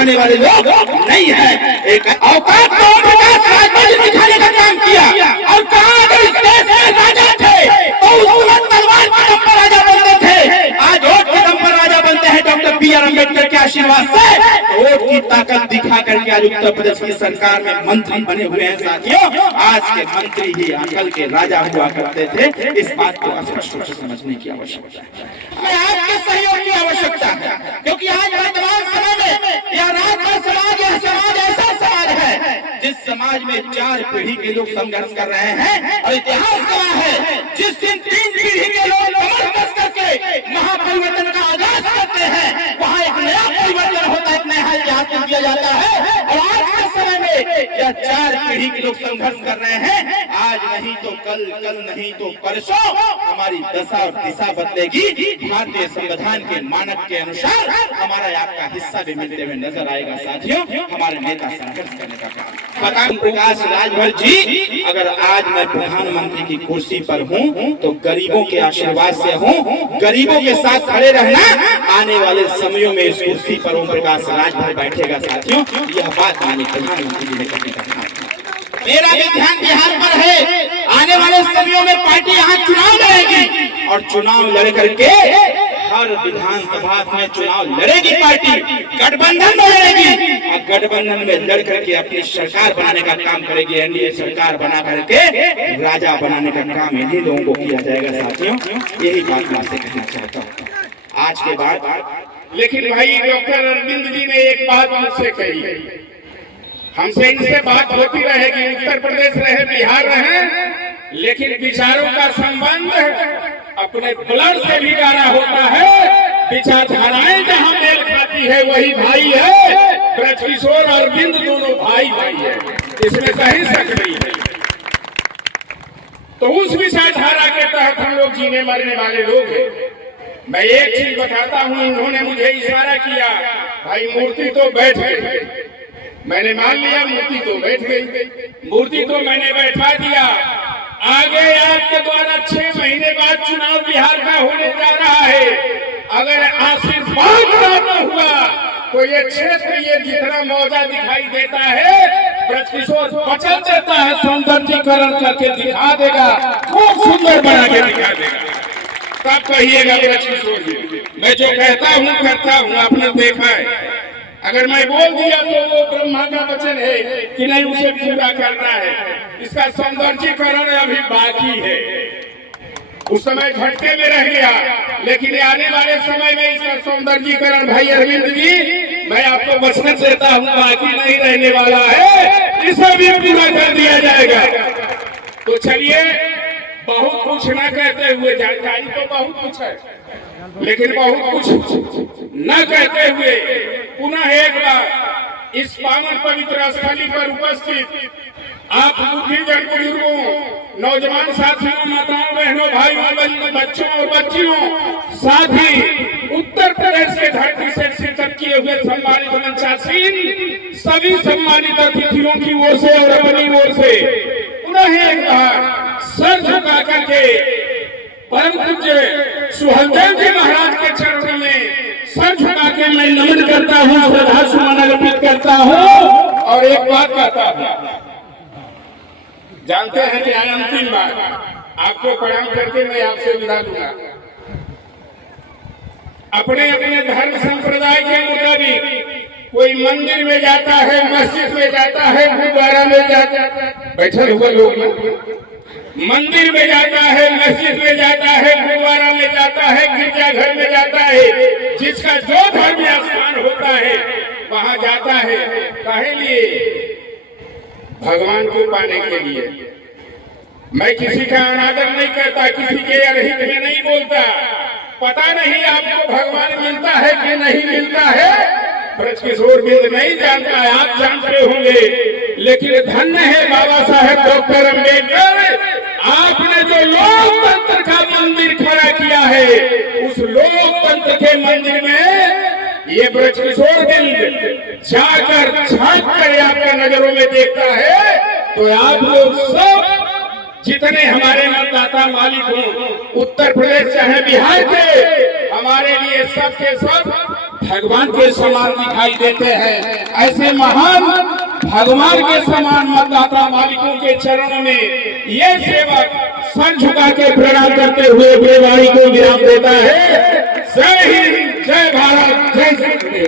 दिखाने वाले लोग नहीं है। एक औकात को प्रकाश राज ने दिखाने का काम किया और कहा अगर इस देश में राजा थे तो उस तलवार के दम पर राजा बनते थे, आज वोट के दम पर राजा बनते हैं डॉक्टर B.R. अम्बेडकर के आशीर्वाद से। वोट की ताकत दिखा करके आज उत्तर प्रदेश की सरकार में मंत्री बने हुए हैं साथियों। आज के मंत्री ही कल के राजा हुआ करते थे, इस बात को स्पष्ट रूप से समझने की आवश्यकता है। हमें आपके सहयोग की आवश्यकता है, क्योंकि आज वर्तमान समय में यह रात का समाज, यह समाज ऐसा समाज है जिस समाज में 4 पीढ़ी के लोग संघर्ष कर रहे हैं और इतिहास गवाह है जिस दिन 3 पीढ़ी के लोग कमर कस करके महापरिवर्तन का आगाज करते हैं, वहाँ एक नया परिवर्तन होता है, एक नया इतिहास दिया जाता है। और आज के समय में यह 4 पीढ़ी के लोग संघर्ष कर रहे हैं। आज नहीं तो कल, कल नहीं तो परसों हमारी दशा और दिशा बदलेगी। भारतीय संविधान के मानक के अनुसार हमारा आपका हिस्सा भी मिलते हुए नजर आएगा साथियों। हमारे नेता संघर्ष करने का काम पता। प्रकाश राजभर जी, अगर आज मैं प्रधानमंत्री की कुर्सी पर हूँ तो गरीबों के आशीर्वाद से हूँ। गरीबों के साथ खड़े रहना, आने वाले समयों में इस कुर्सी पर ओम प्रकाश राजभर बैठेगा साथियों। यह बात माननीय प्रधानमंत्री जी ने करने का काम। मेरा भी ध्यान बिहार पर है। आने वाले समयों में पार्टी यहाँ चुनाव लड़ेगी और चुनाव लड़ करके हर विधानसभा में चुनाव लड़ेगी पार्टी, गठबंधन में लड़ेगी और गठबंधन में लड़ करके अपनी सरकार बनाने का काम करेगी। एनडीए सरकार बना करके राजा बनाने का काम इन्हीं लोगों को किया जाएगा साथियों। यही बात मैं आपसे कहना चाहता हूँ आज के बाद। लेकिन भाई डॉक्टर अरविंद जी ने एक बात मुझसे कही, हमसे इनसे बात होती रहेगी, उत्तर प्रदेश रहे बिहार रहे, लेकिन विचारों का संबंध अपने ब्लड से भी गाढ़ा होता है। विचारधाराएं जहाँ मेल खाती है वही भाई है। ब्रजकिशोर और अरविंद दोनों भाई भाई है, इसमें कहीं शक नहीं है। तो उस विचारधारा के तहत हम लोग जीने मरने वाले लोग हैं। मैं एक चीज बताता हूँ, इन्होंने मुझे इशारा किया, भाई मूर्ति तो बैठ गई। मैंने मान लिया मूर्ति तो बैठ गई, मूर्ति तो मैंने बैठा दिया। आगे आपके द्वारा 6 महीने बाद चुनाव बिहार का होने जा रहा है। अगर आशीर्वाद प्राप्त हुआ तो ये क्षेत्र, ये जितना मौजा दिखाई देता है, ब्रजकिशोर बचत देता है, सौंदर्यीकरण करके दिखा देगा, खूब सुंदर बना के दिखा देगा। तब कहिएगा ब्रजकिशोर जी, मैं जो कहता हूँ करता हूँ, आपने देखा है। अगर मैं बोल दिया तो वो ब्रह्मा का वचन है कि नहीं, उसे पूरा करना है। इसका सौंदर्यीकरण अभी बाकी है। उस समय झटके में रह गया, लेकिन आने वाले समय में इसका सौंदर्यीकरण भाई अरविंद जी, मैं आपको वचन देता हूँ, बाकी नहीं रहने वाला है, इसे भी पूरा कर दिया जाएगा। तो चलिए, बहुत कुछ न कहते हुए, जानकारी तो बहुत कुछ है, लेकिन बहुत कुछ न कहते हुए पुनः एक बार इस पावन पवित्र स्थली पर उपस्थित आप बुद्धिजन बुजुर्गों, नौजवान साथियों, माताओं, बहनों, भाइयों, बच्चों और बच्चियों, साथ ही उत्तर प्रदेश के धरती से शिरकत किए हुए सम्मानित मंचासीन सभी सम्मानित अतिथियों की ओर से और अपनी ओर से पुनः एक बार सर झुका करके परम पूज्य सुहलदेव जी महाराज के चरणों में सर झुका के मैं नमन करता हूँ, श्रद्धा सुमन अर्पित करता हूँ। और एक बात कहता हूँ, जानते हैं कि अंतिम बार आपको प्रणाम करके मैं आपसे विदा दूंगा। अपने अपने धर्म संप्रदाय के मुताबिक कोई मंदिर में जाता है, मस्जिद में जाता है, गुरुद्वारा में जाता है, बैठे हुए लोग मंदिर में जाता है, मस्जिद में जाता है, गुरुद्वारा में जाता है, गिरजाघर में जाता है, जिसका जो धर्म स्थान होता है वहाँ जाता है। काहे लिए? भगवान को पाने के लिए। मैं किसी का अनादर नहीं करता, किसी के अरहित में नहीं बोलता। पता नहीं आपको भगवान मिलता है कि नहीं मिलता है, ब्रजकिशोर बिंद नहीं जानता है, आप जानते होंगे। लेकिन धन्य है बाबा साहेब डॉक्टर अम्बेडकर, आपने जो लोकतंत्र का मंदिर खड़ा किया है, उस लोकतंत्र के मंदिर में ये ब्रजकिशोर बिंद जाकर झांक कर आपके नजरों में देखता है, तो आप लोग सब जितने हमारे मतदाता मालिक हों, उत्तर प्रदेश चाहे बिहार के, हमारे लिए सब के सब भगवान के समान दिखाई देते हैं। ऐसे महान भगवान के समान मतदाता मालिकों के चरणों में ये सेवक सर झुका के प्रणाम करते हुए अपनी वाणी को विराम देता है। जय हिंद, जय भारत, जय श्री।